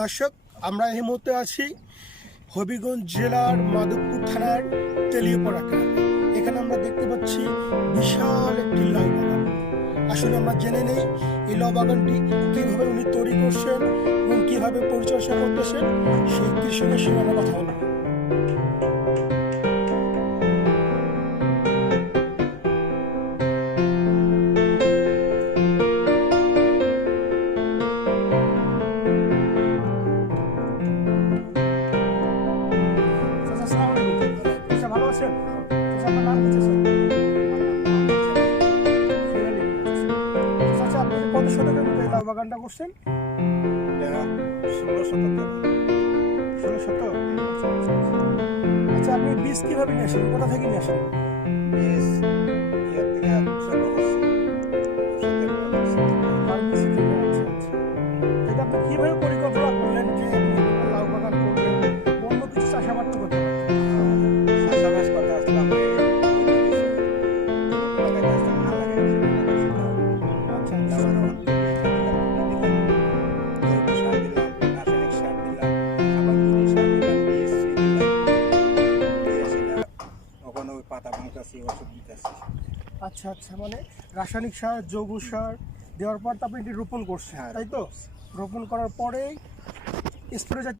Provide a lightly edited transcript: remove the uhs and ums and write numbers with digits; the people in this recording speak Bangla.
দর্শক, আমরা এই মুহূর্তে আছি হবিগঞ্জ জেলার মাধবপুর থানার তেলিয়াপাড়া গ্রামে। এখানে আমরা দেখতে পাচ্ছি বিশাল একটি লাউ বাগান। আসলে আমরা জেনে নেই এই লাউ বাগানটি কিভাবে উনি তৈরি করছেন এবং কিভাবে পরিচর্যা করতেছেন, সেই কৃষকের সঙ্গে আমরা কথা বলবো। ভালো আছেন? আপনার নাম কি? আচ্ছা, আপনি কত শতকের মতো এই লাউ বাগানটা করছেন? 16 শতক। 16 শতক। আচ্ছা, আপনি বীজ কিভাবে নিয়ে আসেন? কোথা থেকে নিয়ে আসেন? বীজ ইয়ে থেকে সংগ্রহ করছি। ফার্মেসি থেকে। আচ্ছা আচ্ছা। এটা আপনি কিভাবে পরিকল্পনা করলেন যে আপনি লাউ বাগান করবেন, অন্য কিছু চাষাবাদ তো করতে পারেন? চাষাবাদ করতে আসলাম, আচ্ছা আচ্ছা। পাতা ভাঙতেছি, ওষুধ দিতেছি। আচ্ছা আচ্ছা, মানে রাসায়নিক সার, জৈব সার দেওয়ার পর তো আপনি এটি রোপণ করছেন, তাই তো? রোপণ করার পরেই স্প্রে